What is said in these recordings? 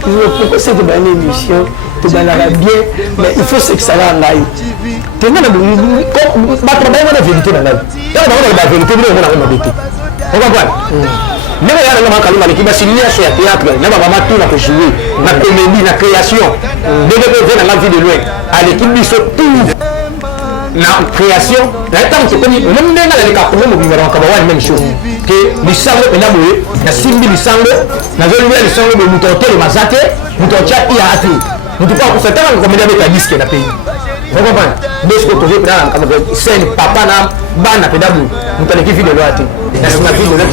Pourquoi c'est que une émission, tu vas bien, mais il faut que ça va en aille. Tu as la vérité dans la vie. Tu as la vérité, tu as la vérité. On va voir. Mais regarde, on va l'équipe de théâtre, on va tout la jouer, la comédie, la création. Dès que vous venez dans la vie de loin, à l'équipe du tout. La création, c'est comme même dans les cas, même chose. Que le sang est élaboré, la simbi du sang, la zone de sang de Moutonté, le Mazate, Moutontia, il y a hâte. Nous ne pouvons pas faire tant comme il y a un disque dans le pays. Vous comprenez? Mais ce que vous avez c'est papa, ban, pédabou, nous avons l'équipe de l'autre. C'est la vie de l'autre.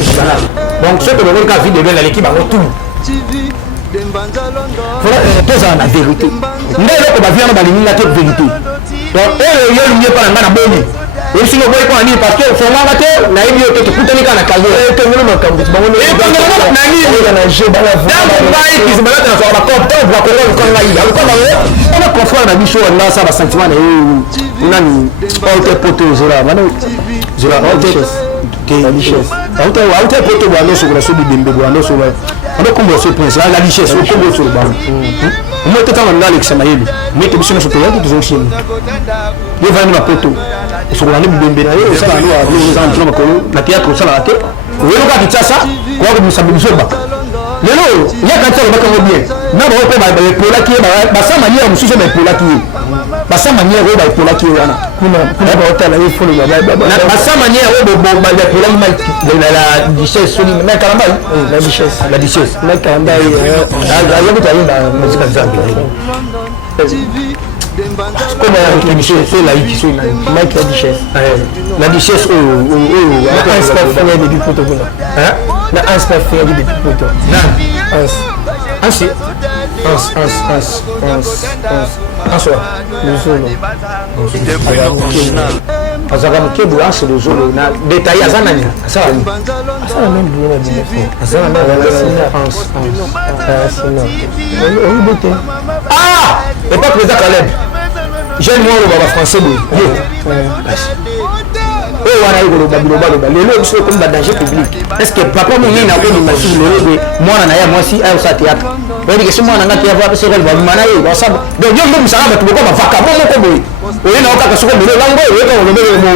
Donc, ce que nous avons vu de l'autre, l'équipe a tout. Tous en la vérité. Nous avons vu la vérité. Donc, il y a une pas la bonne. Et si vous voyez quoi dire parce que son amateur n'a eu lieu que tout le temps à caser. Et que nous nous comme bon. Et quand nous n'a ni dans un jeu dans la vie qui se balade dans la porte, on voit comment on a eu. On a confronté la bichon là ça va sentiment et on a ni autre poteau là. Maintenant, je la richesse. La richesse. Autre poteau là sur la soupe de bimbe là sur là. On a comme ce prince la richesse au combo sur le banc. Moi tout en dans l'examen mais tu bisous sur toi tu chez nous. Yo va na poto. Sur la ligne bimbe là et ça là nous en train de la théâtre ça là. Oui on va dire ça quoi que nous sommes sur bas. Lelo ya kanto ba ka bien. Na ba ko ba pour la qui ba sa manière mususu ba pour la qui. Ba sa manière ba pour la qui wana. Kuna ba hôtel là il faut le ba sa manière ba pour la richesse sur mais kalamba la richesse la kalamba ya buta yinda musique nzambe. Comment la richesse c'est la richesse Mike la richesse la inspecteur de photo hein la inspecteur de photo j'aime moi le français comme danger public. Est-ce que papa moi na ko ni machine le moi na ya moi si au sa théâtre. Oui que si moi na théâtre va passer le ba mana yo ça. Donc yo ndo musala ba tuko ba faka mo ko boy. Oui na okaka soko mbele lango yo ko lo mbele mo.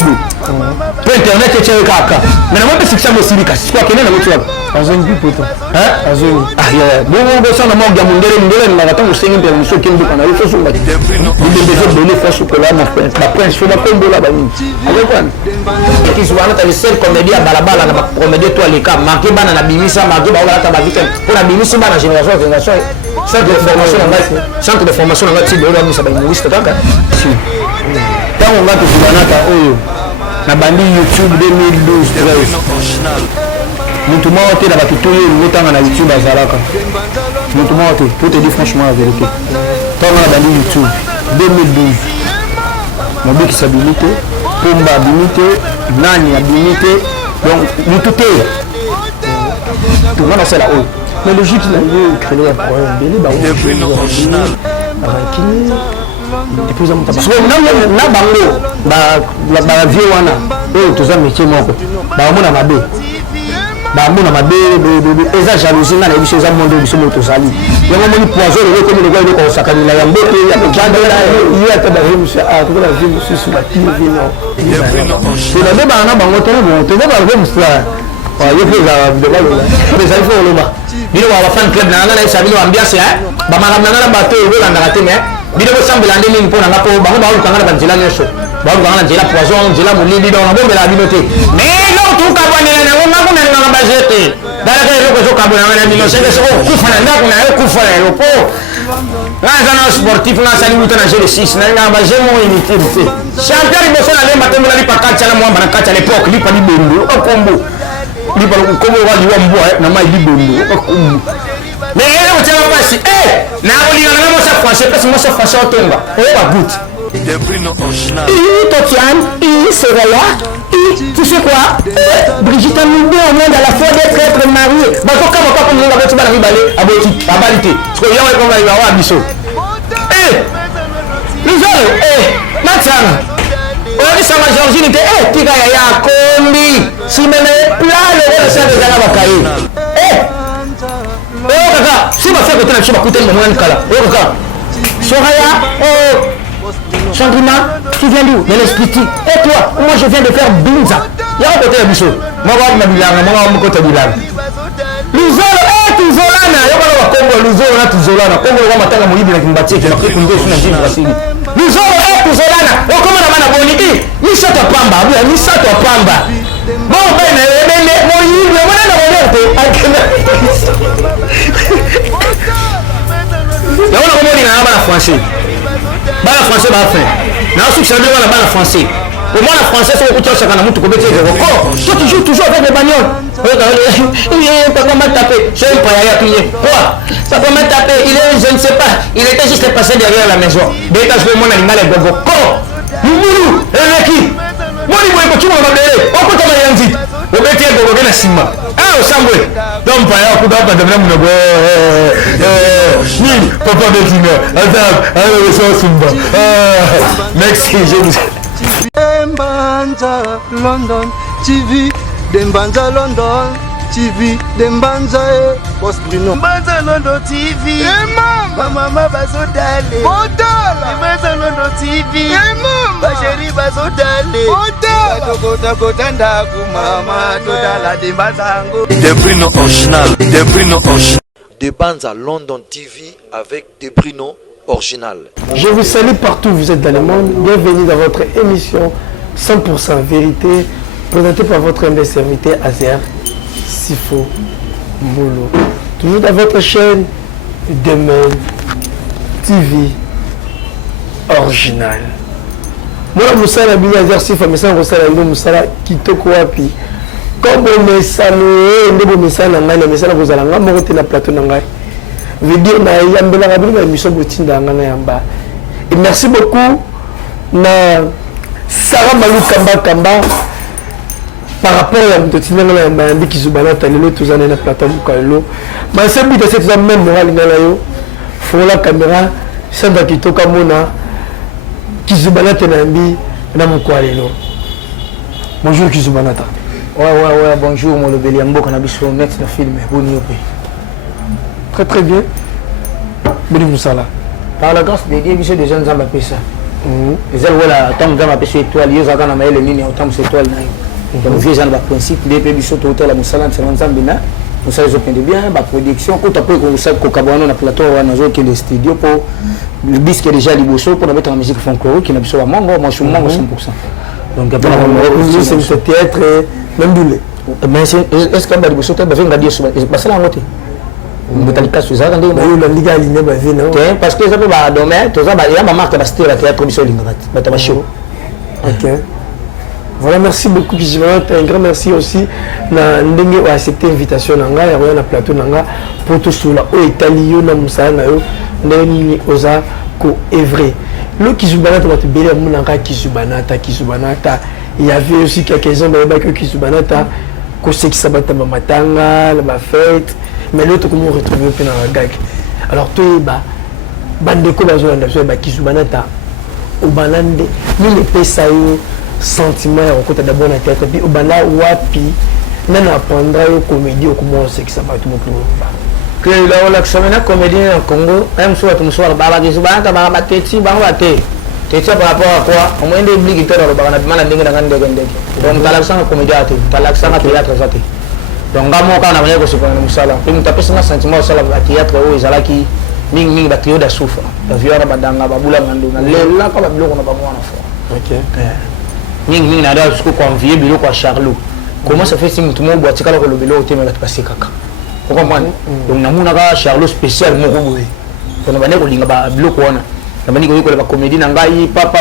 Pour internet et chez kaka. Mais na mo pe sikisa mo silika. Kwa kenena mo tuwa. Azongi poto. Hein? Azongi. Ah ya. Bon ça na mo ga mundele na gato musengi pe muso kindu kana yo so ba. Il devait donner face au là na prince faut ba kombo la ba ni. Avec quoi? Qui souvent les seuls comédiens balabala na comédie toi les cas marqué bana na bimisa marqué ba wala ta ba vite pour na bimisa bana génération centre de formation na centre de formation na ngati bolo musa ba humoriste kaka si tant on va te banaka oyo na bandi YouTube 2012 mutu mote na batu toyo ngotanga na YouTube azalaka mutu mote pour te dire franchement la vérité tant na bandi YouTube 2012 mobiki stabilité Pomba Bimité, Nani Abimité, donc nous tout est. Tout le monde c'est là-haut. Mais le juge, il a créé un problème. Il est et puis, parce que na bango, la vie wana, tout ça métier moko. Mona mabe. Mona mabe, eza jalousie na biso za monde biso moto sali. Yango moni poison le comme le gars il ko sakani la yambo pe ya ko janda la il y a ta bahim sa a ko la vie sur la TV non. C'est la débat na bango tena bon, te ba le musla. Wa yo pe la de ba lo. Mais ça il faut le ba. Bino wa fan club na na sa bino ambiance ya. Ba mala na bato yo la ndaka te mais. Bino ko sambela ndeni mpona na ko bango ba ko ngana banjela nyosho. Ba ko ngana njela poison, njela mulili do na bombe la bino te. Mais non tout ka bwana na ngo ngako na ngaba jete. Dala ka yoko zo ka bwana na bino senge so kufa na ndako na yo kufa na yo po. Là un sportif là ça lui na jeu 6 na ngaba je mo inutile te. Champion liboso na lemba tembo na lipa kacha na mwamba na kacha l'époque lipa li bondo o kombo. Lipa ko kombo wa liwa mbwa na mai li bondo o kombo. Mais elle on tient pas si na oli na mo sa français parce que mo sa français otomba. O ba but. Totiane, Soraya, tu sais quoi? Brigitte a mis au monde à la fois d'être mariée. Bah, quand on va pas nous avoir tu vas la ribaler à Boti, à Balité. Parce que là, on va y avoir un biseau. Les autres, Matsang. On dit ça, ma Georgine était, Tika Yaya, Kombi. Si même là, le rôle de ça, de Zana Bakaye. kaka, si ma fait côté na chiba côté de moi kala. Oh kaka. Soraya, Chandrina, tu viens d'où? De l'Esprit. Et toi, moi je viens de faire Binza. Il y a un côté de Bissot. Moi, je vais me côté de Bilan. Luzolo, Tuzolana. Il y a un Congo, Luzolo, Tuzolana. Congo, on va m'attendre à mourir de la Kimbati. Je n'ai pas compris sur la Gine Brasili. Luzolo, Tuzolana. Oh, comment on a bonité? Ni ça toi pamba, ni ça toi pamba. Bon, ben, mon livre, on a la monnaie. Français. Bala français ba fait. Na su que bala bala français. Au moins la français c'est beaucoup ça kana mutu ko bete ko. Toi tu joues toujours avec les bagnoles. Il est pas comment taper. C'est pas ya tuer. Quoi? Ça peut me taper. Il est je ne sais pas. Il était juste passé derrière la maison. Dès que je veux mon animal est gogo. Ko. Mulu, eleki. Moi il voit pas tu m'as belé. On peut comment yanzi. Au bete gogo na sima. Ah au sambwe. Donc pas ya ko da pas de même no. Ni papa Bekina. Attends, Simba. Merci, je vous Dembanza London TV, Dembanza London TV, Dembanza Boss Bruno. Dembanza London TV. Mama bazodale. Bodala. Dembanza London TV. Mama chérie bazodale. Bodala. Kota ndaku mama todala Dembanza ngo. Debrino original. Debrino original. Dembanza London TV avec Debrino original. Je vous salue partout où vous êtes dans le monde. Bienvenue dans votre émission 100% vérité, présentée par votre humble serviteur Azer Sifo Molo. Toujours dans votre chaîne Demain TV original. Moi, Moussala Bini Azer Sifo, mais ça, Moussala Kitoko Wapi. Comme on est salé, on est message dans le message vous allez monter la plateau dans veut dire na yambela rabili na mission botinda ngana yamba. Et merci beaucoup na Sarah Malou Kamba par rapport à botinda ngana yamba ndi kizubana talelo tuzana na plateau mukalo. Mais c'est bien c'est ça même moral ngana yo. Faut la caméra sanda kitoka mona kizubana tenambi na mukwalelo. Bonjour kizubana ta. Ouais, bonjour, mon lobeli Ambo, on a vu sur le net le film, très très bien. Boni Moussala. Par la grâce de Dieu, il y a des jeunes hommes qui ça. Ils ont voilà, tant que j'ai étoile, ils ont quand même les lignes, autant que étoile. Donc vieux gens, principe, les pays sont hôtel à Moussala, c'est un zambina. Nous savons que bien, la production, quand après qu'on sait qu'au Cabano, on a plateau, on a joué des studios pour le disque déjà liboso pour mettre en musique folklorique, qui n'a pas mango, moi je suis mango 100%. Donc après c'est le théâtre même doublé. Mais est-ce qu'on va liboso tu vas venir dire sur c'est pas ça la moitié. Botanica sur ça quand la liga aligné ba vena. Parce que ça peut ba domaine, tout ça il y a ma marque basté la théâtre biso linga ba ta show. OK. Voilà, merci beaucoup Kizimana, un grand merci aussi na ndenge o accepter invitation nanga ya roya na plateau nanga pour tout cela o italio na musala na yo ndeni oza ko evre. Le Kizubana tu vas te béler munanga Kizubana ta il y avait aussi quelques-uns que Kizubana ko seki sabata ba matanga la ba fête mais l'autre comment retrouver pe na gag. Alors toi bande ko bazo na so ba Kizubana ta o banande ni le pesa yo sentiment ya kokota d'abord na théâtre puis obala wapi nana apprendra yo comédie au comment c'est que ça va tout mon plus bas que là on l'action na comédie au Congo même soit tout soir baba Kizubana ta baba teti baba teti par rapport à quoi au moins des bligs qui toro baba na bimana ndenge na ngande donc talaction na comédie ate talaction na théâtre zate donc ngamo kana mwenye ko sipana musala puis mutapesa na sentiment au sala théâtre o ezalaki mingi ba trio da soufa ba viora badanga babula ngando na lela ka babiloko na bamwana fo. OK. Mingi na dawa siku convier bilo kwa Charlot. Comment ça fait si mutu mo boati kala ko lobelo oteme la passer kaka. Vous comprenez? Donc namuna ka Charlot spécial mo boye. Kono bane ko linga ba bilo ko wana. Na bani ko yiko la comédie na ngai pa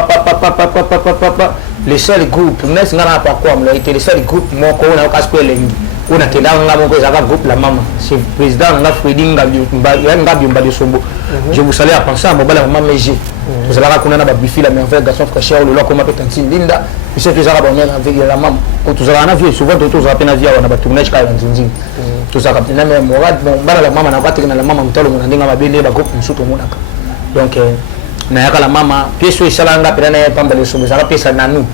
les seuls groupes mais ngana pa kwa mla ite les seuls groupes mo ko na ka spell lengi. Ona tenda nga mo ko zaka groupe la mama. C'est président nga Fredi nga biomba de sombo. Je vous salue à penser à mobile maman Meji. Vous allez raconter na bifi la merveille garçon frère le lo comment peut tantine linda. Puis tout ça va bien avec la maman. Quand tout ça na vie souvent tout ça peine vie on a ba tournage ka nzinzi. Tout ça ka na même morad bon bana la maman na ba tekena la maman mtalo na ndinga mabende ba groupe msuto monaka. Donc na yaka la mama pièce isala nga pena na pamba le sombo ça pesa nanu.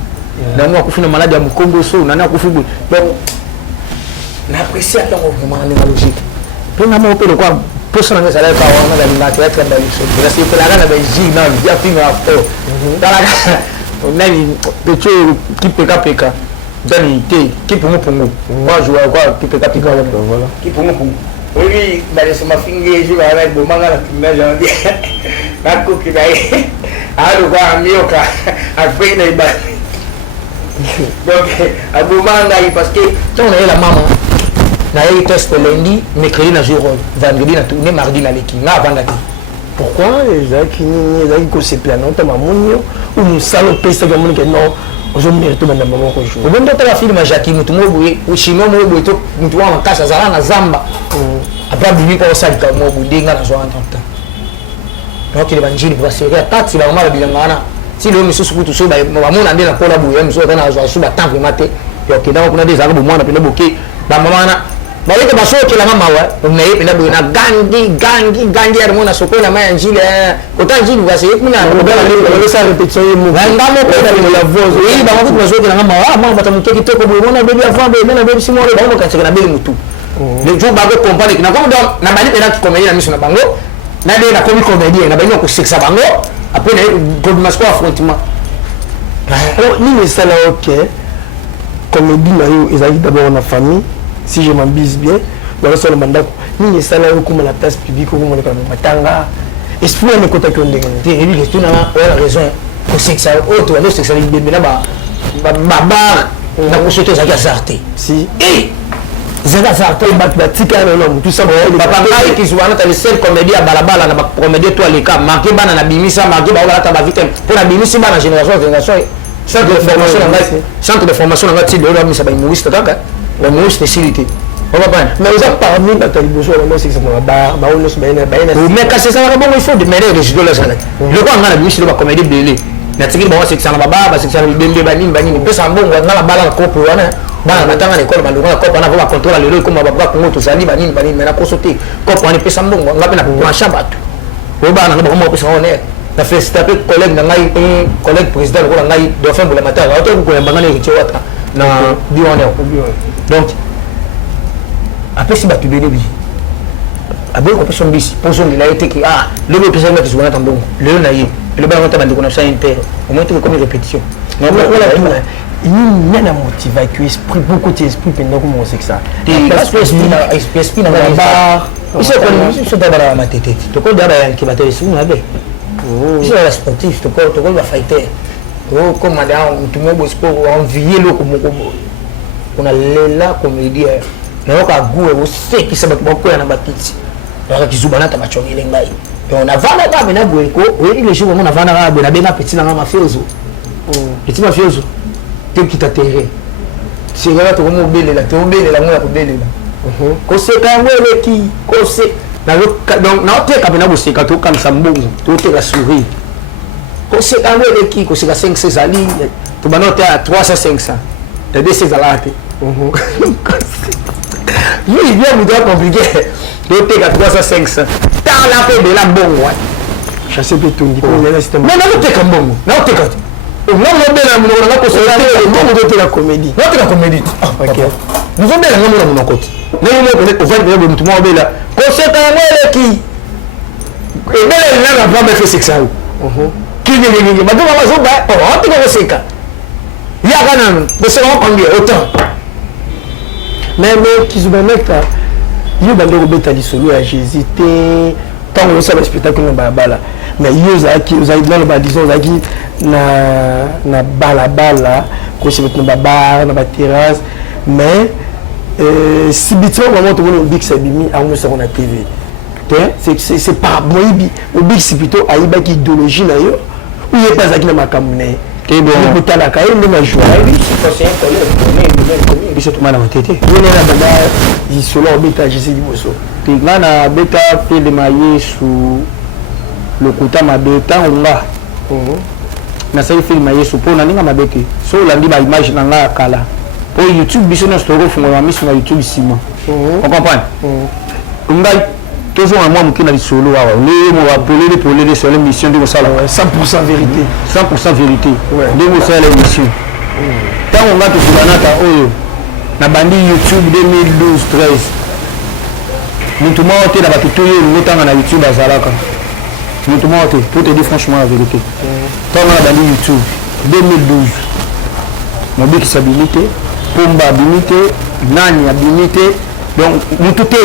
Nanu akufina malade ya mkongo so nanu akufibu. Donc na apprécier vraiment la logique. Prenga mo pele kwa posa na ngesa kwa wana da linati ya kanda liso. Bila si pela kana beji na vya pinga hapo. Dala nani pecho kipeka peka. Dani te kipungu pungu. Moi jouer quoi kipeka peka voilà. Kipungu pungu. Oui, bale sema finge je va avec bomanga la pinga janvier. Na kuki dai. Alo kwa amioka. Afina iba. Donc abomanga parce que on est la maman. Na yé test lundi, mercredi na jour, vendredi na tourner, mardi na leki. Na vendredi. Pourquoi ezaki ko se plano ta mamunyo ou nous salopé ça comme que non, je mérite banda maman ko jour. Obondo ta film Jackie mutu mobuye, o chino mobuye to mutu wa makasa zala na zamba. Après bimi pa osalika mobuye nga na zo entente. Donc il évangile pour se faire taxi ba mala bilangana. Si le monsieur sukutu so ba mona ndela kola buye monsieur kana zo suba tangu mate. Yo kidao kuna des arabu mwana penda boke ba mama baleke basoke la mama wa unaye penda boye na gangi ya mona sokola maya njile kota njili basi kuna robela le sa répétition yemu ngamo ko la voix oui ba mama basoke la mama wa mama batamuke kitoko boye mona bébé avant boye mena bébé simole ba mona katika na beli mutu le jour ba ko comprendre que na comme donc na bali penda comédie na miso na bango na de na comme comédie na ba ko sexa bango après na god masco affrontement alors ni mais ça là OK comédie na yo ezali d'abord na famille si je m'ambise bien dans le salon mandako ni ça là comme la place publique comme on est comme matanga esprit ne kota ko ndenge te ebi le tuna na raison ko sexa auto no sexa bébé na ba na ko sote za gasarte si zaka sarto batika non tout ça papa ngai kizuana ta seul comédie à balabala na ba comédie toi les cas marqué bana na bimisa marqué ba wala ta ba vite pour na bimisa bana génération centre de formation ngai ti de la misa ba humoriste kaka la humoriste facilité on va pas mais vous avez parmi Nathalie Bosso on sait que ça ba on ne se baina mais quand c'est ça bon il faut de mêler les jeux là ça le quoi ngana bimisa ba comédie belé na tiki ba c'est ça na baba c'est ça bembe banini pesa mbongo ngala bala ko pour wana bana batanga na école balunga ko pana va contrôler le comme baba ko ngoto zali banini mais na ko sauter ko pani pesa mbongo ngapi na plancha batu o bana na ba pesa on est na féliciter collègue na ngai collègue président ko ngai dauphin bula matin auto ko ya bangana ki wata na bionner donc après si batu bele bi abe ko pesa mbisi poso ngila été ki le be pesa ngati zwana tambongo le na yi le bana ko tabandi ko na sa inter au moins comme répétition mais voilà il y a un motif avec l'esprit, beaucoup d'esprit pendant qu'on sait que ça. Parce que l'esprit n'a pas barre. Il se connaît, il se d'abord à ma tête. Tu connais d'abord qui va te laisser une abeille. Il est sportif, tu connais va fighter. Oh, comme madame, tout le monde sport, envier le comme on a là comédie. Mais on a goût, on sait qui se bat beaucoup à la bâtisse. Alors qu'ils oublient ta machine il est là. Et on a vendu là, mais là, oui, les jours où on a vendu là, on a bien petit dans la mafioso. Petit mafioso. Qui t'a terré c'est là tu vas oublier la moi pour belé là ko se ka wele ki ko se na donc na te ka bena boseka to comme ça mbongo to te la souris ko se ka wele ki ko se ka 500 ali to bana te à 300 500 te de ces alate oui bien me doit compliqué to te ka 300 500 ta la pe de la bongo chasser pétongi ko ya système mais na te ka mbongo na te ka non bela mon on a ko sola non de la comédie notre la comédie OK nous on bela ngamo na côté mais on peut faire de mutu mo bela ko se ka ngole ki e bela na va me faire sexa ki ni ma do ma zo ba on te ko seka ya kana de se on combien autant mais qui se mettre yo bando ko beta di solo ya j'hésité tant on ça le spectacle na bala mais yo zaki dans le bas disons zaki na balabala ko se mettre na bar na terrasse mais si bitima vraiment tout le big sabimi a on se on a TV c'est pas boibi au big c'est plutôt aiba qui idéologie na yo ou il pas zaki na makamune et bon ko tala ka ende na joie c'est un collègue mais c'est tout mal en tête on est là baba il solo beta je sais liboso tingana beta fait de mailler sous le kota mabeta onga na sai film yesu po na ninga mabete so landi ba image na nga kala po YouTube biso na storo fungo na miso na YouTube sima on comprend ngai toujours un mois mukina li solo wa ne mo appeler pour les sur l'émission de Mosala 100% vérité 100% vérité de Mosala l'émission tant on va tout banata oyo na bandi YouTube 2012 13 mutu moko te na bato to ye ngotanga na YouTube azalaka mutu moko te pour te dire franchement la vérité ntango na bandi YouTube 2012 mobikisa abimi te Pomba abimi te nani abimi te donc mutu te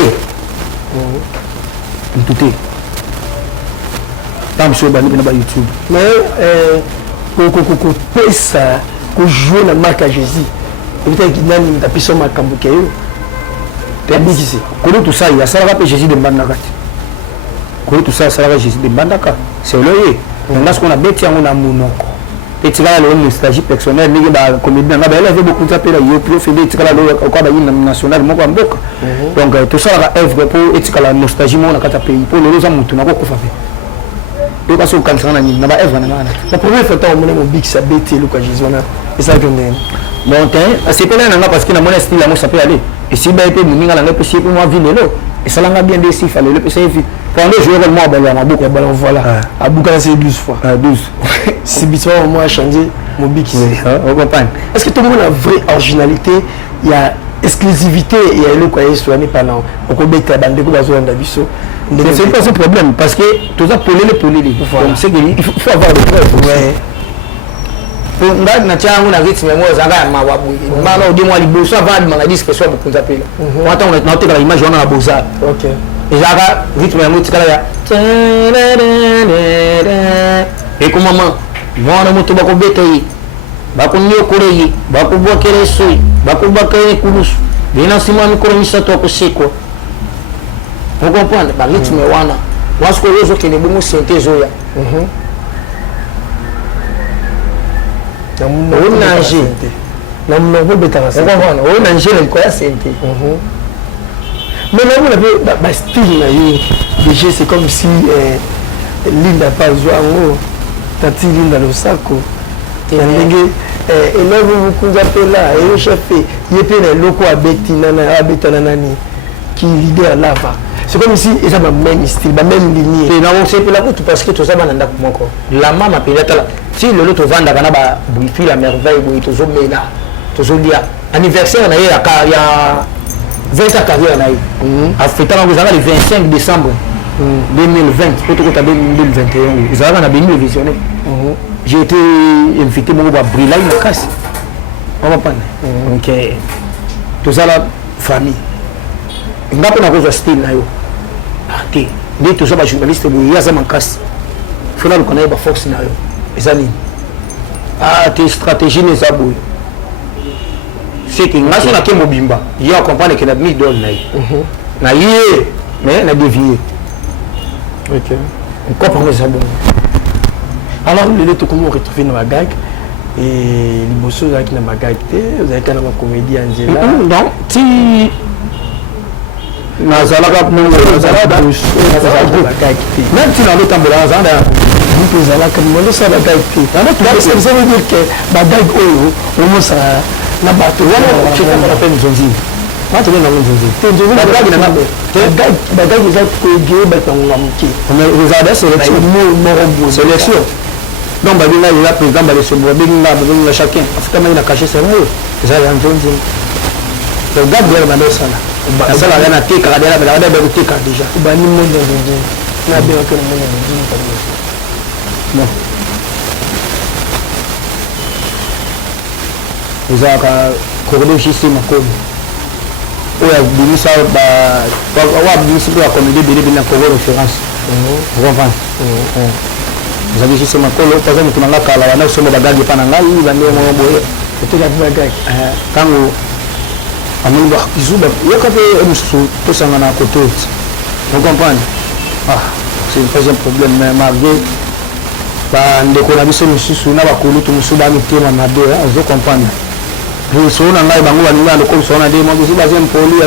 ntango so bandi mpena ba YouTube mais kopesa kojouer na marque ya Jésus ebitaki nani tapisa makambo ke yo tabikisi kolo tosali asalaka mpe Jésus de mbandaka te kolo tosali asalaka Jésus de mbandaka selo ye nanga sikoyo nabeti yango na monoko etikala lelo nostalgie personnelle ndenge bacomédie nanga baeleve beaucoup nza mpe na yo profede etikala lelo okoa bayini national moko ya mboka donc tosalaka œuvre mpo etikala nostalgie moko na kati ya pays mpo lelo oza motu nakokufa mpe yokasi okanisaka na nini na baœuvre na ngana la première fois ntango omona mobikisa beti eluka Jésus wana esalaki ndenge bon te asepelai nanga parce que namoni style yango sape ale esibai mpe moninga nanga epesi ye mpe mwa vi lelo esalanga bien nde esifa lelo epesa ye vi pendant joueur mwa balo ya maboko ya ballon voilà abukana se 12 fois 12 si bitwa au moins changer mobikisi on comprend est-ce que tout le monde a vraie originalité il y a exclusivité il y a eloko ya Yesu ani pendant okobeta bandeko bazolanda biso c'est pas un problème parce que toza polele donc c'est que il faut avoir des preuves ouais nga na tiangu na rythme yango ezanga ya mawabu mana odi mwa liboso avant adimanga disque so bokunza pela wata na otekala image wana na boza ok ezaka rythme yango etikala ya ekomama mwana moto bakobeta ye bakoniokola ye bakobwakela esoi bakobwakela ekulusu bina nsima ya mikolo misato akosekwa okomprendre barythme wana wasikoyo ozokende bongo sente ezoya onanger na monoko betaka onanger na likolo ya sente mais namona mpe bastyle na yo déjà c'est comme si linda pazwa yango tati linda losako ya ndenge elove bukunza mpela eyo chefe ye mpe na eloko abetana nani ki leader lava c'est comme si eza bameme style bameme linie nakosepela kutu parce que toza bana ndako moko lama mapela tala ti lelo tovandaka na babuifi la merveille boye tozomela tozolia anniversaire na ye ya 20 ya carrière na ye afetaka ngo ezalaka le 25 décembre 2020 po tokota 2021 ezalaka na beni le visionnaire j'ai été invité moko babrila ye makasi omapane donc tozala famille nga mpe nakozwa style na yo te nde toza bajournaliste boye ye aza makasi fo naluka na ye baforce na yo eza nini te stratégie ne eza boye c'est que nga so nake mobimba ye acomprendre ke na bimi idole na ye na ye mais na dévier nkopango eza bongo alors lelo tokomi retrouver na bagag liboso ozalaki na bagag te ozalaki na bacomédie ya nzela non ti nazalaka même ti nazotambola nazalaka buku ezalaka mondosala bagag te ça veut dire que bagag oyo omosala na bato wana pe nzonzi natone nango nzonzi bagag eza koege batonga moke ezala sélection donc babenga eza président balesobo babenga chacun afutamaki na caché sera oyo ezala ya nzonzi donc gabriel bandosala asalaka na tekaka dela belaka da koteka déjà bani monde ya nzonzi nabengaka na monde ya nzonzi bon ezalaka cordo jc makomi oyo abimisa abimisi mpe bacomédie ebele beli na congo référence comprendre ezalaki jc makolo paza motu nanga kala banda kosomba bagagi epa na ngai bandenge moko boye otokaki bagagi ntango amoni bakizuba yoka mpe mosusu tosanga na kote oti ocomprendre c'est pas un problème mais malgré bandeko na biso mosusu na bakolutu mosusu bamitema mabe ozocomprendre soo na ngai bango baninga lokomiso wana nde mokosi baza mpoli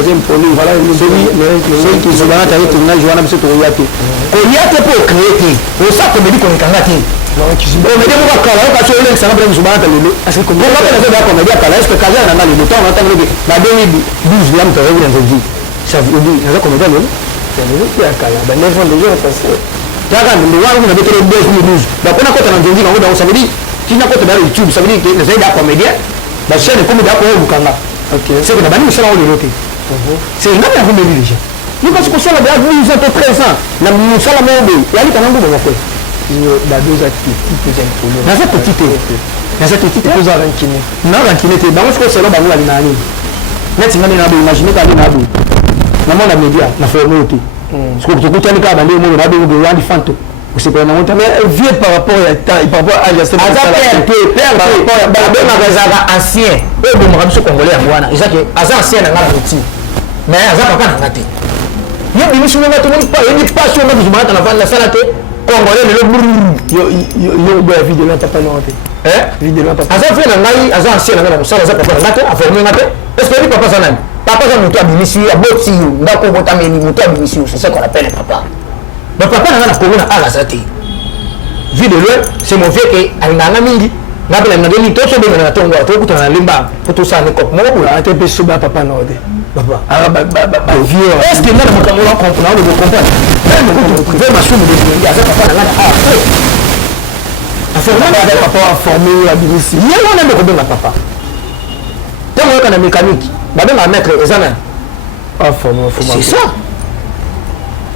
soki kizobana taye tournage wana biso tokoya te kolia te mpo ocrée te osa komedi konekanga te komedi moko akala okasi olenkisanga mpena mizobana ta lelo oapenaza baya komedi akala eske kaza ya nanga lelo ntango natangoke na 2012 ya moto azokuna nzozi naza komedi ya lelo akala ba 9 ans déjà passé kaka ndo wana kuna betele 2012 bakona kota na nzozi kango dango ça veut dire tina kota na YouTube ça veut dire que nazali da comédien bachaine ekomi dako oyo bukanga c'est que na bani mosala oyo lelo te c'est nga mpe nakomeli déjà Nous parce que ça là vous êtes présent. Na musala mobe. Yali kana ngo bako. Yo ba deux activités que j'aime pour Na cette petite. Na cette petite vous en rankine. Na rankine te. Ba moi je c'est là ba ngula nani. Neti ngani na bo imaginer ka na bo. Na mona media na former te. Ce que tu écoutes ni ka ba ndé mo na bo be wandi fanto. C'est pas non mais vieux par rapport à temps par rapport à Azak père par rapport à ba na bazaka ancien. E bo mo kamso congolais ngwana. Izaki Azak ancien na ngala petit. Mais Azak papa na ngate. Yo bimisho na to ni pa ni passion na kuzumata na vanda sala te congolais yo ba vidéo na papa na te. Vidéo na papa. Azak fait na ngai Azak ancien na ngala sala Azak papa na ngate a formé ngate. Est-ce que ni papa ça nani? Papa ça muto abimisi ya boti ndako botameni muto abimisi c'est ça qu'on appelle papa. Mais papa n'a pas connu à la santé. Vu de loin, c'est mon vieux qui a une amie. N'a pas la même tout ce que ton gars, tout dans la limba, pour tout ça, ne comprend pas. Tu peux souba papa non de. Papa. Ah vieux. Est-ce que nous comprendre comprendre de comprendre. Même quand tu préfères ma chambre de dire ça papa n'a pas. Ah. Formé avec papa a formé la BBC. Il y a un homme de papa. Tant qu'on a mécanique, bah ben ma maître examen. Ah formé. C'est ça.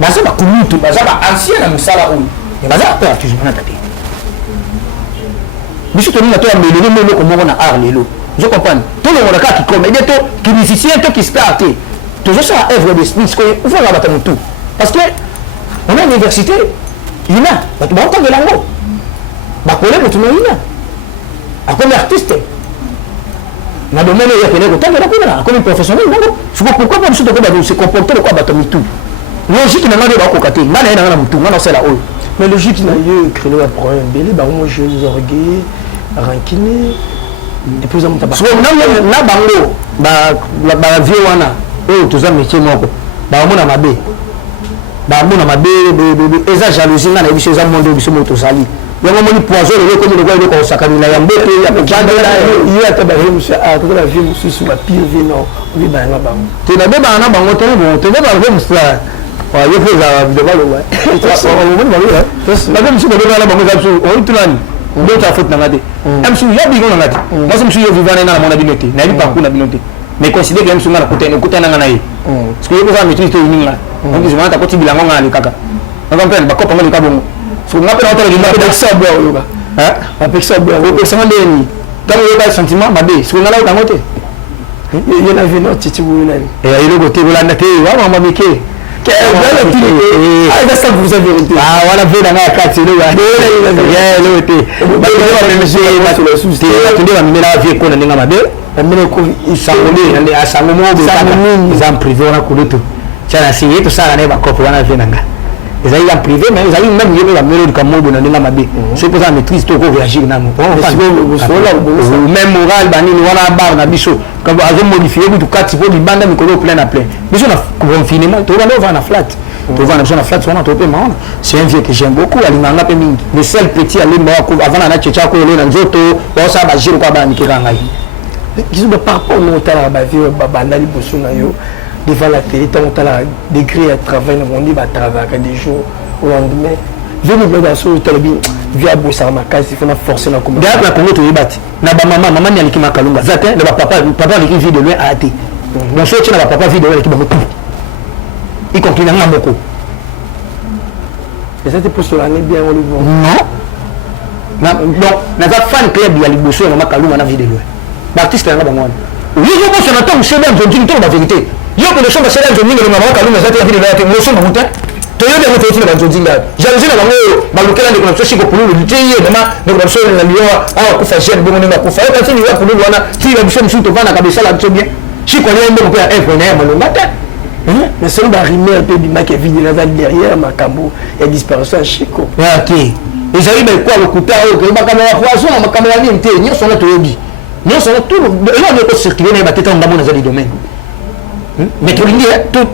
Baza ba kumutu baza ba ancien na musala oyo baza peur toujours na tate biso to ni na to amelele melo ko moko na art lelo je comprends tout le monde ka ki comme et to ki musicien to ki start toujours ça œuvre de Smith ko il faut la battre tout parce que on a une université ina ba to ba ko ngelango ba ko le mutu no ina a comme artiste na domaine ya kene ko tangela ko comme professionnel nango pourquoi pas biso to ko ba se comporter ko ba to tout logique n'a pas de côté n'a rien dans la moutou n'a c'est la haut mais logique n'a eu créé un problème belé bah moi je les orgueil rancune et puis on t'a pas so na bango ba vieux wana oh tous un métier moko ba mona mabe eza jalousie na biso eza monde biso moto sali yango moni poison le comme le gars ko sakamila ya mbeto ya pekanda il y a ta barre monsieur a toute la vie monsieur sur la pire vie non oui ba na bango te na be ba na bango te bon te ba le monsieur ouais il faut ça devant le ouais la même chose devant la bango ça on tout là ndo ta faute na ngade msu ya bigo na ngade moi je me suis vivant na mon habileté na bi parcours na habileté mais considère que msu ngana kutana ngana yi parce que yo ça maîtrise to yininga donc je m'entends côté bilango ngana le kaka on comprend ba kopa ngali ka bongo so ngape na otele ngape de ça bois yo ba avec ça bois ko sama ndeni tango yo ba sentiment mabe so ngala ka ngote il y a vu notre titi vous là et il go te bolanda te wa mama mike que voilà tili ah ça vous avez vérité ah voilà vu na kati le wa ya le te ba ko ba monsieur ba to le sous te ba to ba mena vie ko na ninga mabe mena ko isangole na asango mo be ta exam privé na ko leto chana si yeto sala ne ba ko wana vie nanga ils ont privé mais ils ont même yélo la mélodie comme mot na ninga mabe c'est pour ça maîtrise to ko réagir na mo même moral bani ni wana bar na biso quand azo modifier bu kati po libanda mikolo plein à plein biso na confinement to va na flat to va na biso na flat wana to pe maona c'est un vieux que j'aime beaucoup alinganga pe mingi le seul petit alimba ko avant na checha ko le na nzoto ba sa ba jiro kwa ba mikira ngai kiso ba par rapport au tala ba vie ba na liboso na yo devant la télé tant tala degré à travail na monde ba travailler des jours au lendemain venu dans ce télébi via bossa ma case il faut forcer na comme gars la Congo to yibati na ba maman ni alikima kalunga zatin na ba papa aliki vie de loin a até donc so tu na ba papa vie de loin aliki ba motu il conclut na moko et ça c'est pour cela n'est bien on le voit non na za fan club ya liboso na makalunga na vie de loin ba artiste na ba ngwana yo bo so na to c'est bien je dis to la vérité yo ko le son ba c'est là je dis na makalunga zatin vie de loin te mo so na muta to yo de mo to na nzonzinga jalousie na bango balukela ndeko na so shiko pululu litiye dema ndeko na so na liwa awa kufa jeune bongo na kufa yo kasi ni wa pululu wana ti la biso msuto vana kabisa la tsobia shiko leo ndeko ya f na ya malonga ta mais c'est un rimé un peu bima qui vide na derrière makambo ya disparition à Chico OK ezali ba kwa lokuta o ke ba kamera poisson ma kamera ni nte nyo sona to yobi nyo sona tout le yo ko circuler na ba teta ndamo na zali domaine mais to lingi tout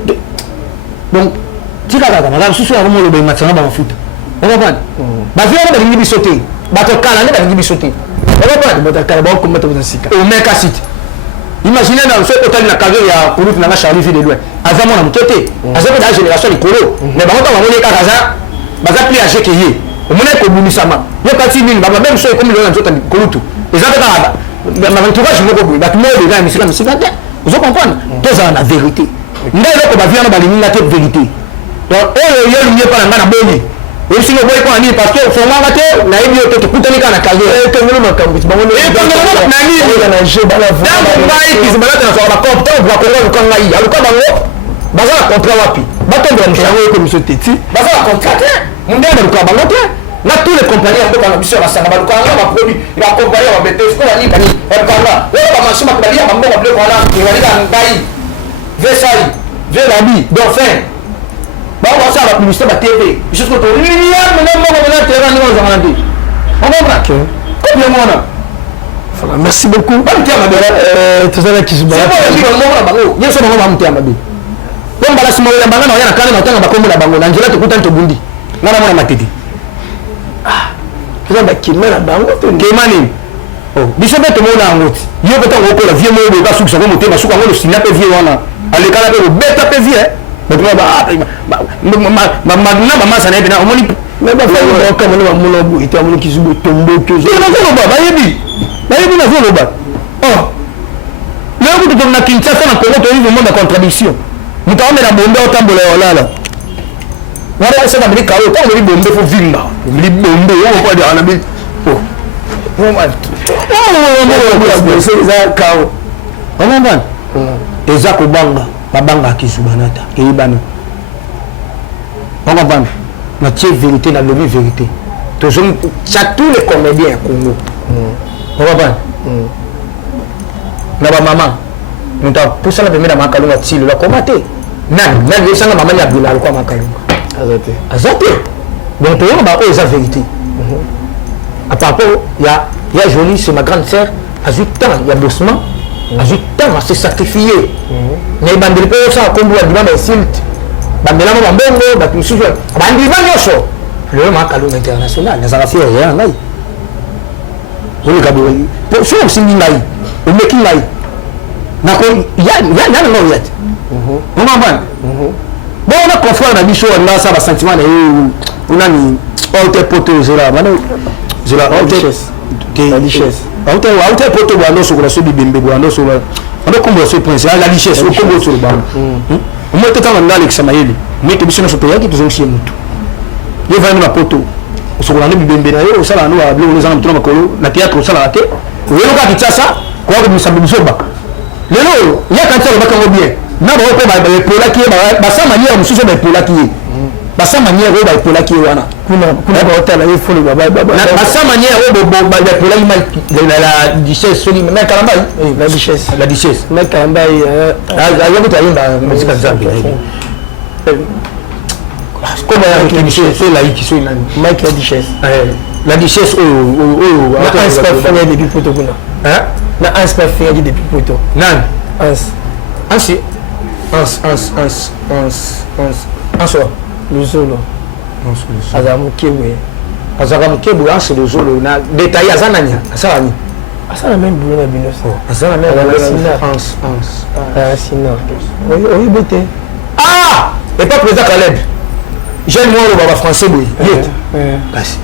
donc tika kaka magam susu ya mo lo be matsana ba mafuta on va pas ba vient ba lingi bisoté ba to kala ne ba lingi bisoté on va pas ba ta kala ba ko meta ba sika o meka site imaginez dans ce hôtel na carrière ya Koulout na Charlie vie de loin avant mon amtete azako da génération likolo mais ba ko ba ngone kaka za ba za pli age keye o mona ko bunisama yo kati nini ba même so comme le na nzota Koulout ezaka ba entourage moko boy ba tout le monde est là mais c'est là vous comprendre tous en la vérité ndelo ko ba viana ba linga te vérité donc oyo yo lumier pa na boni et si le boy ko ani parce que fonga te na yebi yo te kutani kana kazo to ngolo makambo ti bango na ni na je bala vo na ngai ki zibala na so ba kopta ba ko ko ngai ya luka bango baza contrat wapi batombo ya mshango ko miso teti baza contrat munde na luka bango te na tous les compagnies en tant que mission la sanga ba luka ba produit ba compagnie ba bete ko ni bani e kanga wo ba machine ba bia ba ngo ba ble ko na ni wali ka ngai Versailles Velabi Dauphin bah on va ça la publicité la TV jusqu'au tour merci beaucoup maman ça n'est pas on dit mais ba fa ko mo mo lo bu ite mo ki subo tombo ke zo na zo ba yebi na zo ba oh le ko to na Kinshasa na Congo to vivre monde contradiction mutaombe na bombe otambola olala wala ça na Amerika o to mo bombe fo vimba li bombe o ko dia na bi oh oh ma oh c'est ça kao on va ezako banga babanga kisubanata eyibana on va na tie vérité na lobi vérité tous les comédiens à Congo on va pas na ba maman muta pour ça la première makalunga tilo la commenter nan yesanga maman ya bila kwa makalunga azate donc on va oser vérité à part il y a joli c'est ma grande sœur a 8 ans il y a doucement a 8 ans à se sacrifier mais bandeli pe ça comme vous dit insulte bandela mo bambongo ba tusuju bandi banyoso le makalunga international na zaka fier ya ngai oli kabo pour so singi ngai o meki ngai na ko ya no yet on m'a bon on a confort na biso na ça ba sentiment na unani auto poto zera bana zera la richesse auto poto ba no so ko so bibembe ba no so ba on kombo so prince la richesse o kombo so ba o mo tata ngala Alexamayeli mais biso na so pe yaki tozongi mutu yo va na poto o so ko na bibembe na yo o sala no ablo no zana mutuna makolo na théâtre o sala ate o yo ka kitasa ko ko misabu bisoba lelo ya ka tsala bakango bien na ba ko ba pola ki ba sa manière mususu ba pola ki ba sa manière ba pola ki wana kuna ba hotela yo fulu ba ba sa manière ba pola ki la duchesse soli mais kalamba la duchesse mais kalamba ya ko tayimba musique nzambe comment ya ki c'est la qui soit Mike la duchesse na inspecteur fait depuis poto kuna na inspecteur fait depuis poto nan ansi anso luzolo azaka mukebwe anso luzolo na détail azananya asani asana même boulot na bino asana même sina oui bete et pas président Caleb jeune moi le baba français boy kasi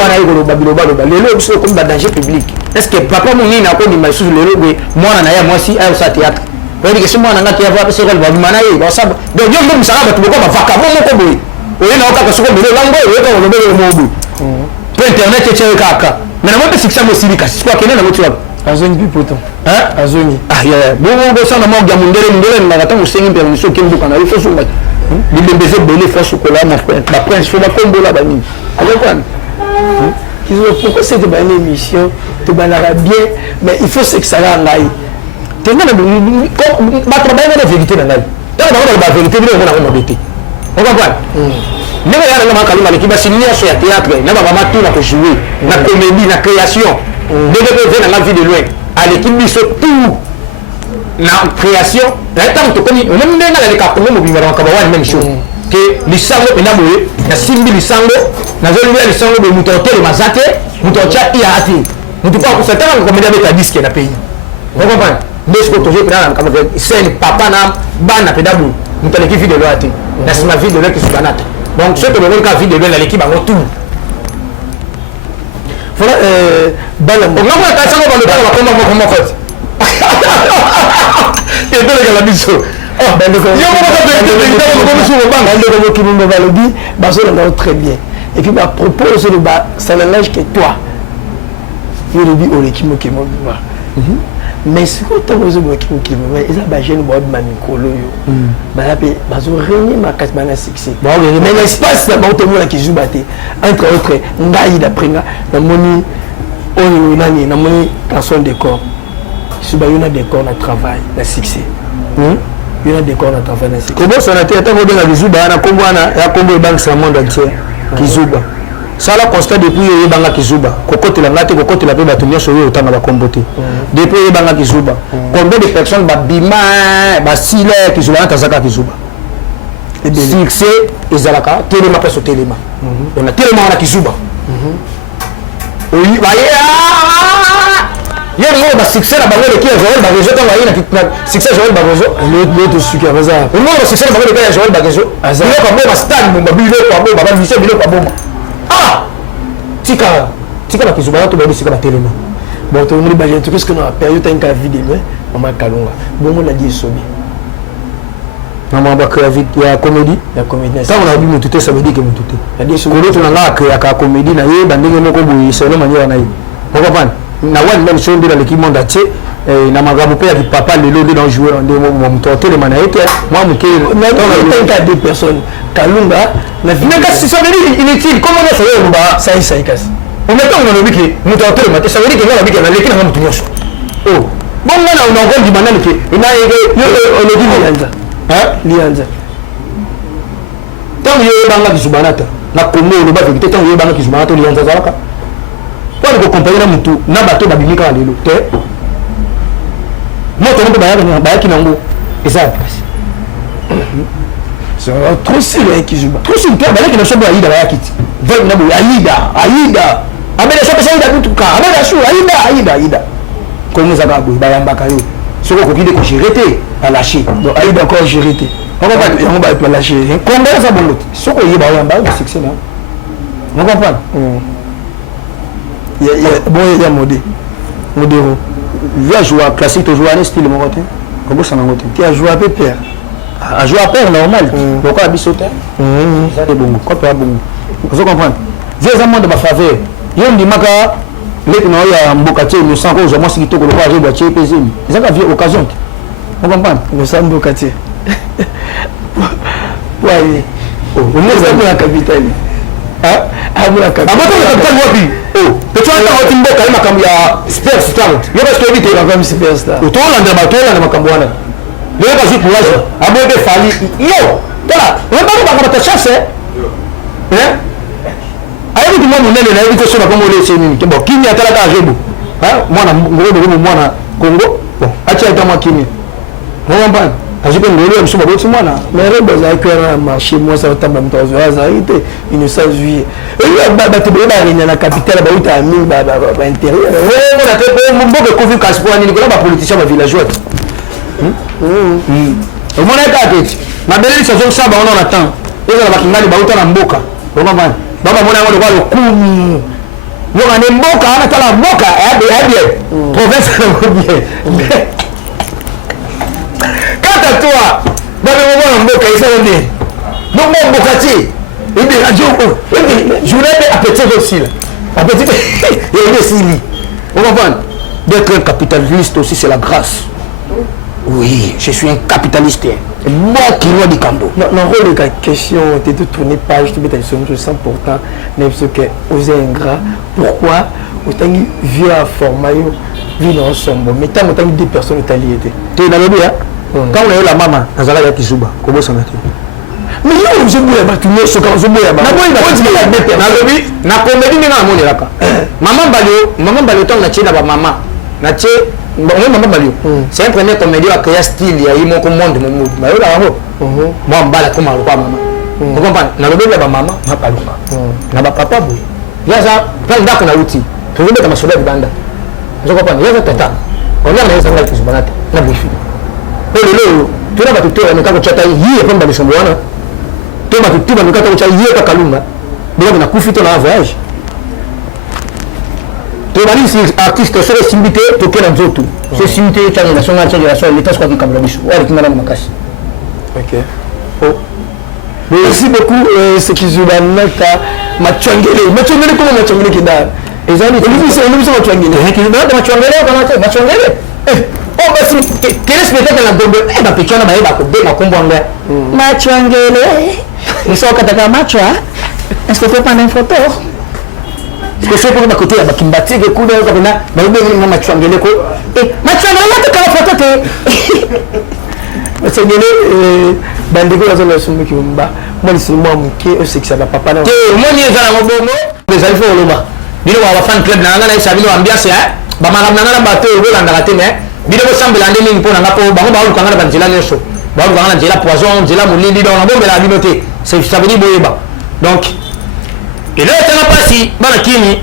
wana yiko lo babilo baloba lelo biso comme ba danger public est-ce que papa moni na ko ni maisusu lelo boy mwana na ya mwasi ayo sa théâtre oui que si mwana ngati ya va pesa ko ba mana ye ba saba donc yo ndo musala batu ko ba vaka mo ko boy oye na okaka soko mbele lango oye ka olobele mobu po internet eche kaka mais na mo pe sikisa mo silika sikwa kene na mo tiwa azongi pipoto azongi ya bo sana mo ga mundele na gata mo sengi pe mo so kembu kana ifo so ba bilembeze bele fa chocolat ma prince faut ba kombola ba ni avec quoi pourquoi c'était pas une émission tu banara bien mais il faut que ça aille tenga na ba travailler na vérité na ngai ta ba vérité bi na ko mobete on va voir mais ya na makalima le kiba sinia so ya théâtre na ba mama tout na ko jouer na comédie na création dès que na la vie de loin à l'équipe biso tout na création na tant to komi même ndenga le ka ko mo bimara ka ba wa même chose que lisango ina boye na simbi lisango na zo liya lisango be mutote le mazate mutocha iya ati mutu pa ko satana ko media beta disque na pays on comprend mais ce que tu veux prendre comme c'est papa na bana pedabu mutale ki vidéo ati na sima vidéo le ki subanata donc ce que le ka vidéo na l'équipe bango tout voilà bala on va ta sango ba le ba ko mo fait et de la biso très bien. Et puis, à propos de ce débat, ça n'engage que toi. Il y a des gens qui m'ont dit. Mais si vous avez des gens qui m'ont dit, ils ont des gens qui m'ont dit, ils ont régné ma casse de succès. Mais l'espace, c'est tout le monde qui joue. Entre autres, il y a des décor. Il y a des décors de travail, de succès. Il y a des décors de travail, de succès. Comment ça a été un monde entier qui joue? Ça la constat depuis les banga qui jouent. Cocotte la ngate, cocotte la paix bâtonnier sur eux autant va comboter. Depuis les banga qui jouent. Combien de personnes bima, basile qui jouent dans Tazaka qui jouent? Succès et Zalaka, téléma passe au téléma. On a tellement qui jouent. Oui, voyez. Il y a un mot succès la banque qui est Joël Bagezo quand il y a succès Joël Bagezo. L'autre sucre à ça. Le mot succès la banque qui est Joël Bagezo. Il y a pas bon stade, mon babilo pas bon, baba lycée bilo pas bon. Ah, tika la kizubana to bali sika ba telema. Bon, tu me dis qu'est-ce que nous a période en cas vidéo, maman Kalonga. Bon, on a dit sobi. Maman ba créer vite ya comédie. La comédie. Ça on a dit mututé ça veut dire que mututé. Il dit sobi to nga créer ka comédie na ye bandenge moko boye selo maniera na ye. Pourquoi pas? Na wan même chose dans l'équipe monde atier na magabu pe ya papa lelo de dans jouer ndé mo mto telema na yete. Moi muké na on a deux personnes. Kalonga mais si ça veut dire inutile comment on fait on ça casse. On met on a dit que muto telema ça veut dire que on a dit que na l'équipe na mutu nyosho. Oh bon on a encore du banane que ina on a dit lianza. Hein lianza. Tant yo banga kisubanata na komo lo ba vérité tant yo banga kisubanata lianza zalaka. Pour le compagnie na mutu na bato babimika lelo te. Moto on peut ba ki nango exact. C'est trop silé qui joue. Trop silé ba ki na sobo aida ba yakiti. Vol na bo aida. Abele sopo sa aida kutuka. Abele shu aida. Comme ça ba bo ba yamba kayo. Soko ko kide ko gérer à lâcher. Donc aida encore gérer. On va pas lâcher. Combien ça bon l'autre. Soko yeba yamba de succès là. On comprend. Il y a modéro. Il a joué à classique, tu joues à un style mon côté. Comment ça m'a côté? Tu as joué à pépère. À jouer à père normal. Pourquoi à bisoter? Ça c'est bon. Quoi pas bon. Vous comprenez? J'ai un monde de ma faveur. Il y a une maka les que nous y a mbokati nous sans cause moi si tu ko ko ba che pesi. Ça va vie occasion. Vous comprenez? Nous sommes mbokati. Ouais. Oh, on est la capitale. Amuna capitale wapi? Oh, tu as un timbo kalima comme ya superstar. Yo parce que vite comme superstar. To la makambo wana. Le ba zi courage. Abobe fali. Yo, voilà. On va pas ta chance hein? Ayi tout monde nene na vite sur la comme le seni. Bon, kimi atala ka jebu. Hein? Mwana Congo. Bon, acha tama kimi. On va ajipe ngolo msuba boti mwana mais rebo za kwera marché moi ça tamba mtozo azarite une saa juillet et lui ba te ba renya na capitale ba uta ami ba intérieur on a fait mon beau covid casse pour ani ba politicien ba villageois au moins ka tete na belle saison ça ba on attend et la bakingani ba uta na mboka baba bana baba mona ngo kwa lokumu ngoka ne mboka ana tala mboka bien province bien toi dans le moment mboka isonde donc mon mbokati et des radios je voulais appétit aussi là appétit et aussi on va voir d'être un capitaliste aussi c'est la grâce oui je suis un capitaliste moi qui vois du cando non rôle de question tu te tourner page tu mets ta question je sens pourtant même ce que aux ingrats pourquoi autant vieux à format vie ensemble mais tant autant deux personnes italiennes tu dans le bien quand on est la maman azala ya kizuba comment ça m'a mais yo je boya ba tu ne so quand je boya ba na boy ba na lobi na comédie na moni laka maman balio tant na tchina ba maman na tché maman balio c'est un premier comédie à créer style ya yimo ko monde mo mood ba yo la ho moi mbala ko malu kwa maman vous comprenez na lobi ba maman na paluka na ba papa boy ya za plan ndako na uti tu veux ta masola banda vous comprenez ya za tata on a na ça kizuba na bifi lelo tuna batutoa nikako chata hii hapa mbali somwana to batutoa nikako chata hii hapa kalunga bila na kufito na voyage to bali si artiste sur simité to kela nzoto c'est simité tanga na songa tanga la songa l'état quoi kabla biso wala kinga na makasi Ok. Oh. Merci beaucoup, ce qui joue dans notre Machangele. Machangele, comment Machangele qui d'a? Et j'en ai dit, c'est Machangele. Qui d'a Machangele? Oh, bah si, quel est spectacle dans la bombe? Eh, bah, Pichon, bah, il va couper ma combo en l'air. Machangele. Ils sont au Kataka Macho, hein? Est-ce que tu peux prendre une photo? Est-ce que je peux prendre côté, bah, qui me battit, que coup de comme ça, bah, il va Machangele, quoi. Eh, Machangele, là, tu as la photo, Machangele, bandeko la zone sombe qui mba moi c'est moi muke c'est que ça va papa na moi ni za na bongo les alifo oloba bino wa fan club na ngana isa bino ambiance ya ba malam na bato olo la ndaka te mais bino ko sambela ndeni mpona ngapo bango ba olu kangana banjela nyonso ba olu kangana njela poison njela molili donc na bombe la bino te c'est ça veut dire boyeba donc et là tana pasi bana kini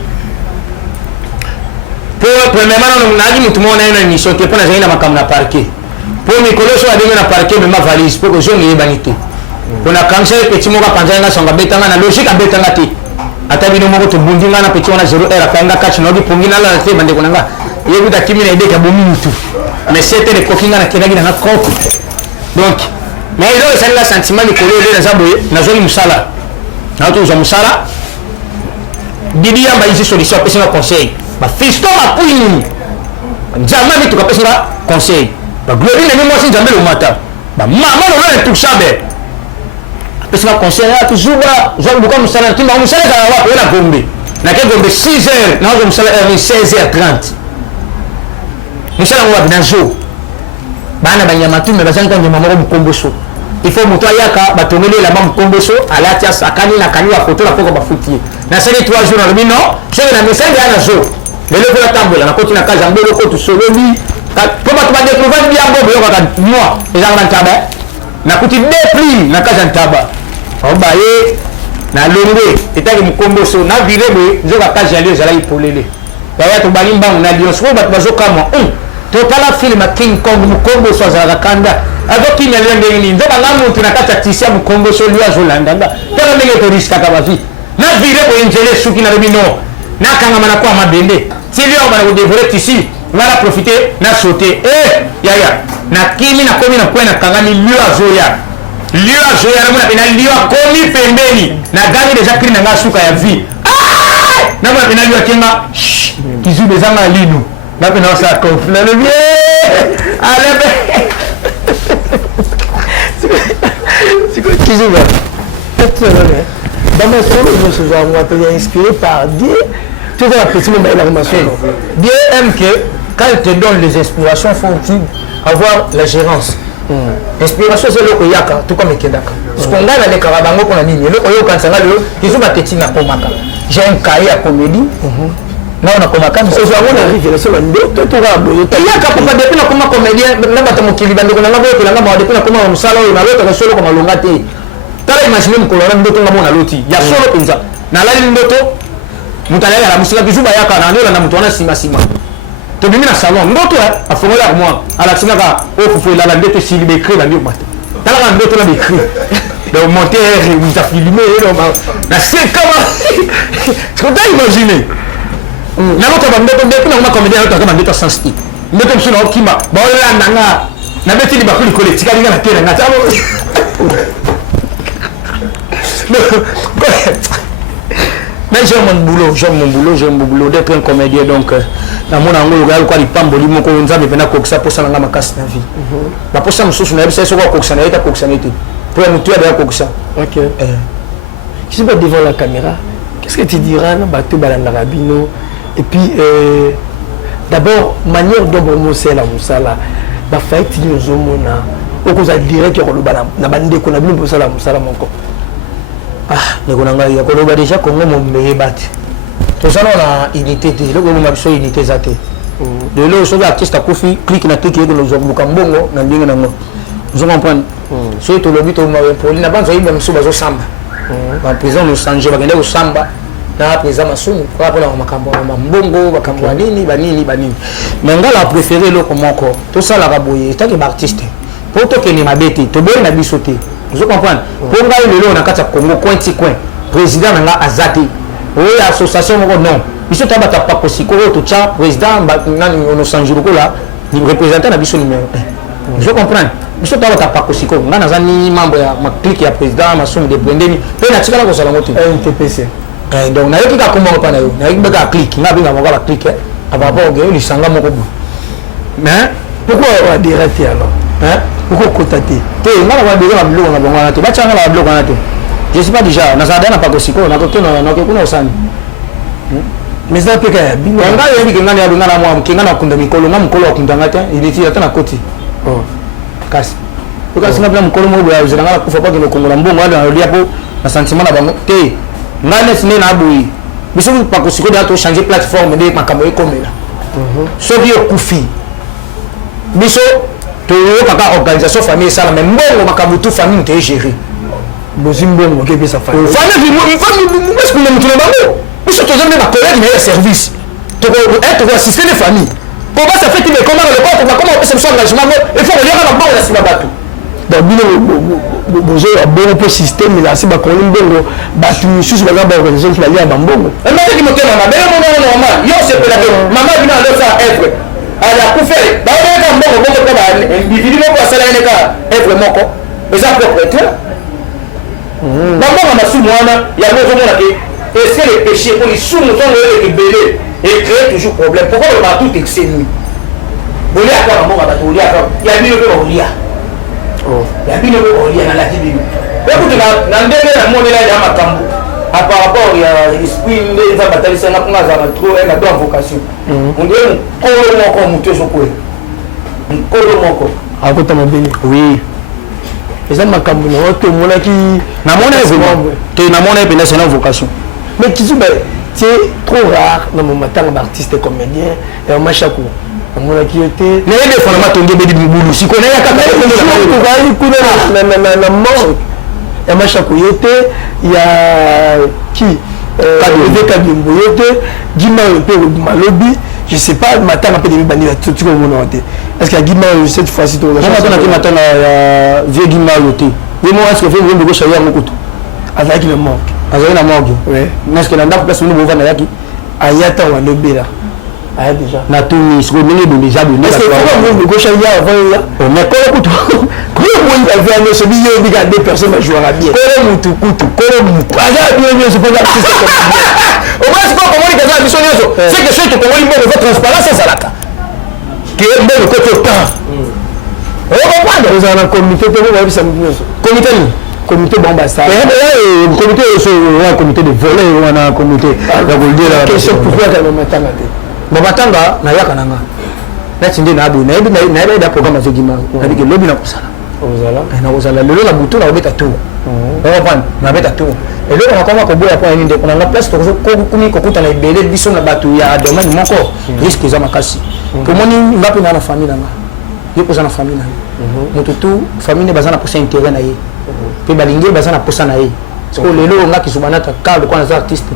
pour premièrement na ngi mutu mona ina mission te pona zaina makamna parquet pour mes collègues soit demain à parquer mais ma valise pour que je n'ai pas été on a quand c'est petit moka panjanga songa betanga na logique a betanga ti ata bino moko to bundinga na petit on a 0 heure kanga catch no di pungina la te bande kunanga yebu da kimi na ideka bomi mutu mais c'était le coquinga na kenagi na compte donc mais il y a un sentiment de coller les aboyés na zone musala na to zo musala didi ya ba ici solution pesa na conseil ba fisto ma puini jamais mi to ka pesa conseil ba glory na moi si jamais le matin ba maman on est tout ça ben parce que conseil là toujours là je beaucoup comme ça qui m'a musala ka wa na gombe na ke gombe 6h na zo musala 16h30 musala wa na jo bana banyamatu me bazanga nyama moko mukomboso il faut moto ayaka batomeli la mam mukomboso alati asakani na kani wa photo la poko ba futie na sali 3 jours na bino c'est na message ya na jo le ko la tambola na koti na kaza mbolo ko to solo ni pour pas te découvrir bien bobo yoka moi les gens n'entaba na kuti dépli na kaza ntaba on baye na longwe etaki mukomboso na vilebo nzoka kaza alio zala ipolele baya to bali mbangu na lion so ba bazoka mo to pala film King Kong mukomboso zala kanda azoki na lende ni nzoka ngamu tuna kata tisia mukomboso liwa zolanda tala menge to riska ka bavi na vilebo injele suki na remino na kanga mana kwa mabende si lion bana ko dévorer ici on va profiter na sauter yaya na kimi na komi na kwena kangani liwa zoya na mona pena liwa komi pembeni na gani déjà pris na nga suka ya vie na mona pena liwa kenga kizu bezanga lino na pena ça conflit le bien allez c'est quoi kizu va dans mon solo je suis moi inspiré par Dieu. Tu vois la petite information. Dieu aime que quand il te donne les inspirations, il faut avoir la gérance. L'inspiration, c'est le koyaka, tout comme Kedaka. Parce qu'on a les karabango pour la ligne. Le koyaka, c'est le koyaka, na komaka. J'ai un cahier à comédie. Là, on a komaka. C'est ça, on arrive, c'est le seul. Tu vas aboyer. Il y a qu'à pas depuis la komaka comédien, même pas ton kilibando, on a pas depuis la komaka depuis la komaka musala, on a l'autre solo comme l'ongate. Tu as imaginé que l'on a un doto na loti. Il y a solo pinza. Na la ligne doto. Mutala la musika bizu ba yaka na ndola na mutwana sima to bimi na salon ndoto afongola moi ala sinaka o fufu la ndoto sili be écrit la ndio mata tala ka ndoto na be écrit donc monter vous a filmé na c'est comment tu peux imaginer na ndoto ba ndoto de kuna kuma comédien ndoto kama ndoto sans style ndoto msuna okima ba ola nanga na beti li bakuli collectif ka linga na tena ngata mais j'aime mon boulot d'être un comédien donc na mona ngolo ga kwa lipamboli moko nzambe pena kokisa posa nga makasi na vie ba posa mususu na bisa soko kokisa na eta kokisa na été pour mutu ya kokisa OK qui se bat devant la caméra qu'est-ce que tu diras na bato balanda rabino et puis d'abord manière dont on sait la musala ba faite ni zomona okoza direct ko lobana na bande ko na bino musala moko les Konanga, il y a déjà Congo mon bâti. Tout ça on a unité, le Congo m'a besoin unité zate. De l'eau sur l'artiste à Kofi, clique na clique que nous avons Kambongo, na bien na nous. Vous comprenez? C'est tout le but au moyen pour les nabanza il même sous bazo samba. En prison nous changer va gagner au samba. Na prison masunu, kwa pour la makambo mbongo, makambo banini. Mais on a préféré le komoko. Tout ça la raboyer, c'est un artiste. Pour toi qui n'est ma bête, to bien na bisoté. Vous comprenez? Pour nga lelo na kata Congo coin président nga azati. Oui association moko non. Biso tabata pa kosiko to cha président na no sanjuruko là, ni représentant na biso numéro 1. Vous comprenez? biso to ta pas kosiko nga nazani membre ya ma clique ya président masumu de Brendeni pe na tikala ko sala ngote NTPC donc na yoki ka kombo pa na yo na yoki beka clique nga binga mo ka clique à rapport au lisanga moko bu mais pourquoi on a dératé alors pourquoi cotaté te nga na ba de la bloko na bongo na te ba changa la bloko na te je sais pas déjà na sada na pas kosiko na ko na ko kuna osani mais ça peut que bingo nga yebi kinga ya binga na mwa kinga na kunda mikolo nga mukolo akunda ngata il est ata na koti kasi parce que na mukolo mo ya zanga kufa pa kino kongola mbongo ala lia po na sentiment na bango te ngane sine na boyi biso pa kosiko da to changer plateforme de makambo ekomela soki okufi biso to yo kaka organisation famille sala mais mbongo makambo tu famille te gérer bozimbongo ke pesa famille famille est-ce que le mutu na bango biso to jamais ma collègue mais service to être assister les familles pour pas ça fait que comment le corps comment on peut se engagement il faut relire la banque la sima bato donc bino bozo ya bon po système là c'est ba ko mbongo ba tu susu ba ba organisation qui va lier ba mbongo et mais qui me tient na mais mon normal yo c'est la maman bino le ça être ala kufere ba ba mbongo bongo ko ba individu mo ko sala ene ka être moko mais ça propriétaire ba mbongo na sumu wana ya mozo mona ke est-ce que les péchés pour les sumu sont les rebelles et créer toujours problème pourquoi on va tout excéder bolia kwa mbongo ba to lia ya bino ko lia ya bino ko lia na la bino écoute na ndenge na monela ya makambo à par rapport ya esprit de va batalisa na kunga za trop et na do vocation on dit kolo moko mutu so ko kolo moko akota mabeni oui eza makambo na oto monaki na mona événement te na mona epena c'est une vocation mais kizuba c'est trop rare na mon matin artiste comédien et on machako monaki yote na yede fona matonge bedi bulu siko na ya kaka na mort et machako yote il y a qui Kadimbo yote Gima pe malobi je sais pas matin un peu de bani la tout comme on était est-ce qu'il y a Gima cette fois-ci tout la matin na matin ya vieux Gima yote et moi est-ce que fait ngombe go shaya mokutu avec le manque azali na morgue ouais est-ce que na ndako place nous bova na yaki ayata wa lobela aya déjà na tuni siko mingi bo déjà bo est-ce que faut ngombe go shaya avant ya mais ko kutu ko mo avait un ce billet biga deux personnes à jouer à bien ko mutu kutu ko mutu aza bien je pense artiste au moins c'est comment les gars mission nyoso c'est que ceux qui comment ils vont transparence ça là qui est bon côté temps on comprend vous avez un comité de vous ça comité bombassa comité un comité de volet ou un comité ya goldera question pourquoi dans le matin babatanga na yaka nanga na tindi na abu na ebe da programme avec Gima na biki lobi na kusala ozala lelo na butu na obeta to na beta to et là on commence ko boya point ninde on a la place ko kumi ko kuta na ibele biso na batu ya domaine moko risque za makasi pour moni ngapi na famille nanga yeko za na famille nanga mutu tu famille bazana posa intérêt na ye pe balingi bazana posa na ye parce que lelo ngaki subanata cadre kwa na artiste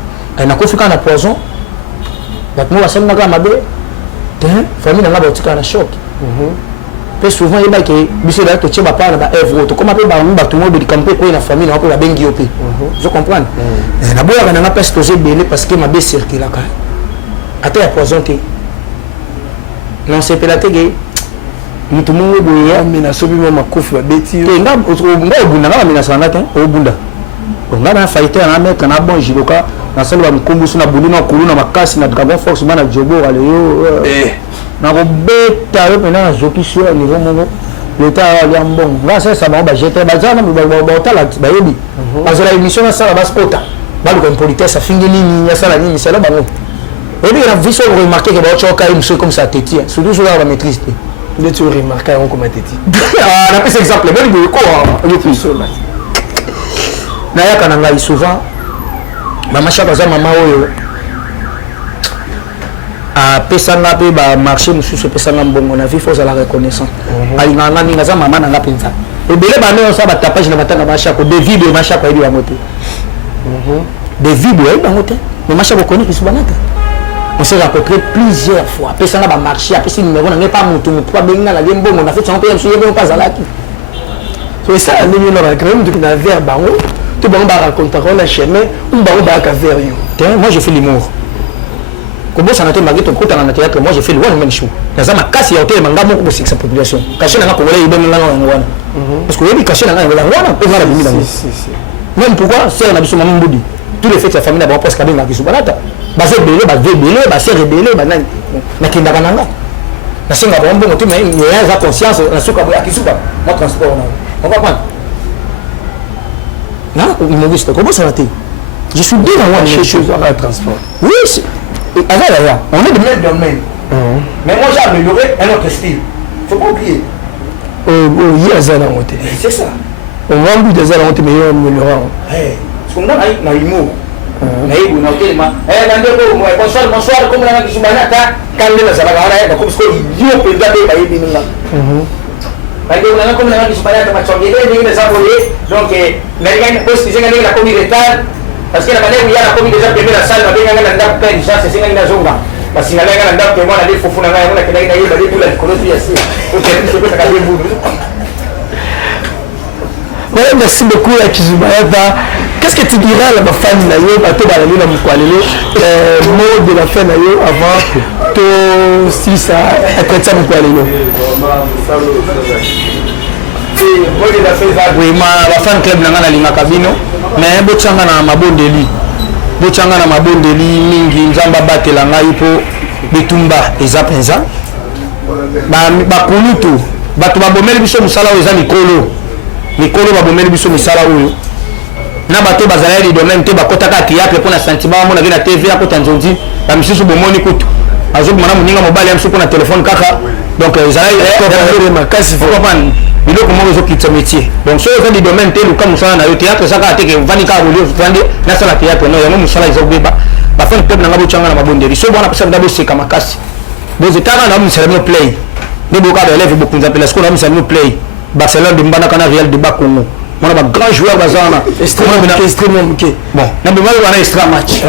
na kofika na poison bat mo wasema kama mabe famille nanga ba tika na choc pe souvent il y a que biso da to tcheba pa na ba œuvre to comme pe ba tout mo bi camper ko na famille na ko la bengi opé je comprends na boya na peste to j'ai belé parce que ma be circuler là ata ya poison te non c'est pelaté que mutu mo boya mais na sobi mo makofi ba beti te nga obunda nga mina sanga te obunda nga na fighter na mettre na bon jiloka na sala ba mkombusu na buluna kulu na makasi na dragon force bana jobo ale yo na robeta yo pena zoki sur niveau mongo l'état ya mbongo nga ça ba jeter bazana ba tala ba yebi azala émission na sala baskota ba ko politesse fingi nini ya sala nini sala bango et puis la vie sur remarquer que ba choka une chose comme ça téti surtout sur la maîtrise de tu remarquer on comme téti ah na pese exemple ben de ko yo plus sur là na ya kananga souvent mama chapa za mama oyo a pesanga pe ba marché mususu pesanga mbongo na vie faut la reconnaissance alinga ngani ngaza mama na ngapenza ebele ba no sa ba tapage na batanga ba chako de vidéo ma chako idi ba moté de vidéo idi ba moté mais ma chako connaît ki subanata on s'est rencontré plusieurs fois pesanga ba marché a pesi numéro na pas mutu pas benga na mbongo na fait on peut yemso yebo pas alaki so ça a mis na grand de na vers bango tout bon ba raconter on a chemin on ba ka vers yo moi je fais l'humour Comment ça n'a pas été ton côté dans le théâtre? Moi j'ai fait le one-man show. Dans un casse, il y a été manga pour que sa population. Caché dans la Congolais, il donne la langue. Parce que il caché dans la langue, on va la venir. Même pourquoi c'est un abusement Mboudi. Tous les faits de la famille d'abord presque avec Makisu Banata. Basé belé, basé rebellé, na kindakananga. Na singa bombo mutu mais il y a la conscience na suka boya kisuba. Moi transport on va prendre. Là, il me dit comment ça va être? Je suis bien dans one chez à transport. Oui, on est de même domaine. Mais moi j'ai amélioré un autre style. Faut pas oublier. Il y a ça dans mon c'est ça. On va bout des ailes, on te met améliorant. Ce qu'on a na humour. Na hibu na kelima. Bonsoir, comme on a dit Banata, quand les Salagara, comme ce qu'il y a peut être ba yibi nunga. Comme on a dit Banata, ma chongé les abonnés. Donc les poste ils ont la communauté parce que la manière où il y a la communauté déjà la salle, la bien la ndap peine, ça c'est singa ina zonga. Parce que la ndap que moi la faut funa ngaya, on a que la yiba de la colonie ici. Pour que tu peux ta gabu. Voilà, merci beaucoup à Kizubayata. Qu'est-ce que tu dirais à la femme Nayo, à toi Balani na Mukwalele, mot de la fin Nayo avant to si ça être ça Mukwalele. Oui, ma fan club nanga linga kabino, mais bochanga na mabondeli. Bochanga na mabondeli mingi nzamba batela ngai po bitumba eza penza. Ba kulutu, batu babomeli biso musala eza mikolo. Mikolo babomeli biso misala oyo na bato bazala li domaine te bakotaka théâtre pour na sentiment mona na TV à kota nzonzi ba misusu bomoni kutu azob mona muninga mobile am suko na téléphone kaka donc ezala ko makasi faut comprendre biloko mo zo kitsa métier donc so za di domaine te luka musala na yo théâtre saka ateke vani ka bolio vande na sala théâtre no yango musala izo beba ba fon pep na ngabo changa na mabondeli so bona pesa ndabo seka makasi boze tanga na musala no play ne boka de élève beaucoup nzapela sko na musala no play Barcelone de Mbana Real de Bakongo. On a un grand joueur Bazana. Extrêmement ok. Bon, on a un extra match.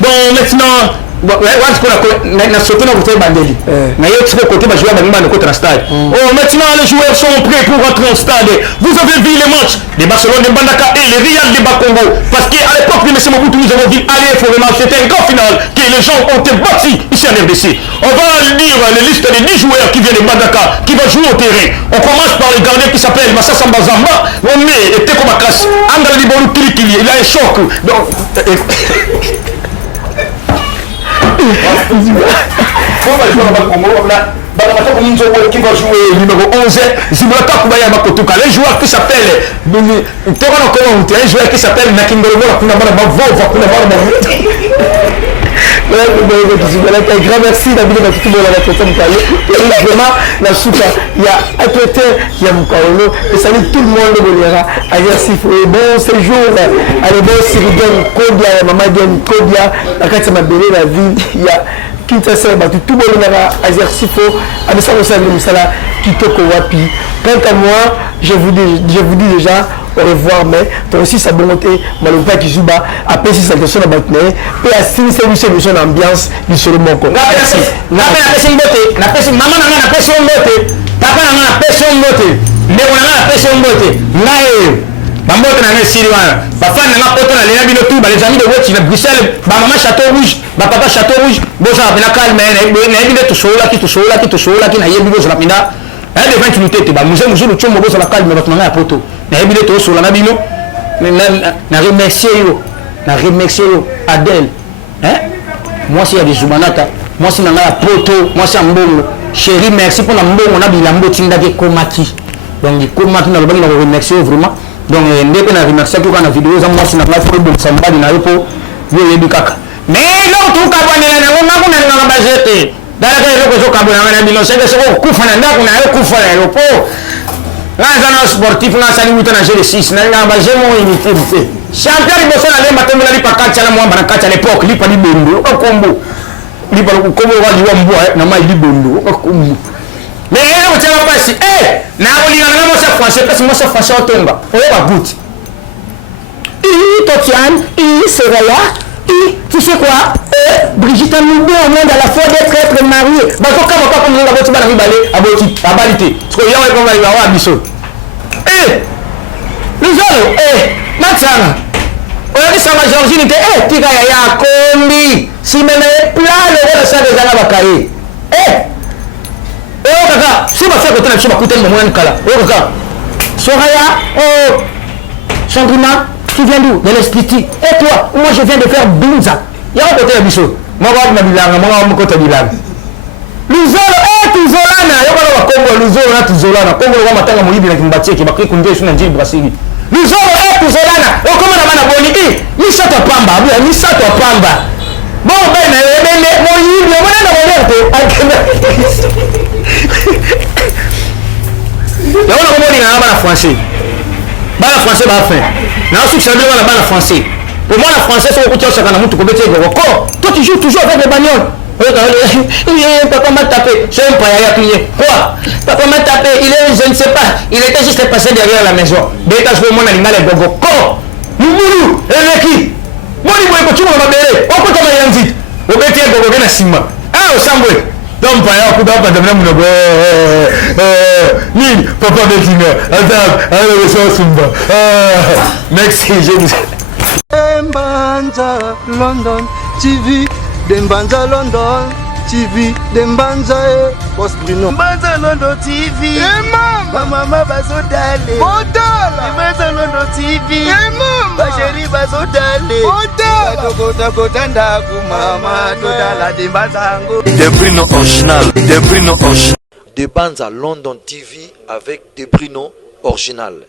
Bon, maintenant, on a sauté dans le bandeli. Mais il y a un côté de joueur dans le stade. Oh, maintenant les joueurs sont prêts pour rentrer au stade. Vous avez vu les matchs de Barcelone de Mbandaka et les Real de Bakongo. Parce qu'à l'époque de M. Mobutu, nous avons dit allez, il faut vraiment c'était un grand final que les gens ont été bâtis ici en RDC. On va lire les listes des 10 joueurs qui viennent de Mbandaka, qui vont jouer au terrain. On commence par le gardien qui s'appelle Massa Sambazamba. On met et Tekomakas. André Libolou Kilikili, il a un choc. Donc, qui va jouer numéro 11, les joueurs qui s'appellent un joueur qui s'appelle Nakingolo, un grand merci David de tout le monde vraiment la soupe il y a un traité il y a Mukaolo et salut tout le monde de Bolera Agersif bon séjour allez bon Sirigan Kodia Maman Diane Kodia la carte m'a donné la ville il y a Kinshasa tout le monde à Agersifo à ça au sein de Musala Kitoko Wapi. Quant à moi je vous dis déjà au revoir mais toi aussi sa bonté Malopa Kizuba après si ça question à Batne et à signer cette ambiance du solo moko. Merci. Na pesi maman na pesi mbote. Papa na pesi mbote. Ndeko na pesi mbote. Nae. Bambote na mesiri wana. Papa na poto na lena bino tout ba les amis de Wotchi na Bruxelles, ba maman Château Rouge, ba papa Château Rouge. Boza bina calme na bino to sola ki na yebi boza na pinda. Elle devant tu lutter ba musée le chombo boza la calme ba na poto. Na yebi to sola na bino. Na remercier yo Adèle. Hein? Moi c'est des Zubanata, moi c'est la poto, moi c'est Mbongo. Chérie, merci pour la Mbongo, on a bilambo tinda de Komaki. Donc du Komaki na lobaki na remercier vraiment. Donc ndeko na remercier ko na vidéo za moi c'est na live pour samba na yopo yo yebi kaka. Mais non tout ka bonela na ngoma kuna na bazete. Dala ka ko zo ka bonela na bino c'est que c'est ko kufa na ndako na yo kufa na yopo. Là sportif na sali wuta na G6 na ba jemo imité. Champion liboso na lemba tombola lipa kacha na mwamba na kacha l'époque lipa libondo okombo lipa komo wa liwa mbwa na mai libondo okombo mais on tient pas si na olinga na mo sa français parce que mo sa français otomba oyo ba bout Totiane Seraya tu sais quoi Brigitte Moubo au monde à la fois d'être mariée ba to kama comme la boti bana mibale aboti abalite parce que yawe ko ba wa biso Luzolo Matsanga Oyaki sama Georgine te tika ya kombi si meme plano déjà là bakaye oh kaka si ba faire que tu n'as pas coûté le moment kala oh kaka Soraya oh Sandrina tu viens d'où de l'Espiti et toi moi je viens de faire Binza ya côté biso moi va ma bilanga moi va côté bilanga Luzolo tuzolana yo bala Kongo Luzolo na tuzolana Kongo wa matanga moyibi na kimbatie ki bakri kunde suna njini Brasili Luzolo tuzolana o koma na bana boni ni sato pamba abia ni sato pamba bon ben na ebele moyibi mona na bonete akena ya wana komoni na bana français ba fin na su changer bana bana français pour moi la français c'est ko tiosa kana mutu ko bete go toi tu joues toujours avec les bagnoles. Papa m'a tapé, je n'aime pas y appuyer. Quoi? Papa m'a tapé, je ne sais pas, il était juste passé derrière la maison. Dès que je vois mon animal est gogo. Quoi? Moulou, Eleki. Moi, il faut que tu m'en bébé. On peut t'en aller vite. Au bêtier, gogo, bien à Sima. Ah, au Samboué. Donc, pas y a un coup d'arbre de même. Ni, papa Bekina. Attends, allez, le soir, Simba. Merci, je vous. Dembanza London TV, Dembanza London TV, Dembanza Boss Bruno. Dembanza London TV, Mama Bazodale, Dembanza London TV, ma chérie Bazodale, Kota Kumama, Todala Dembanzango. Debrino original, Debrino original. Dembanza London TV avec Debrino original.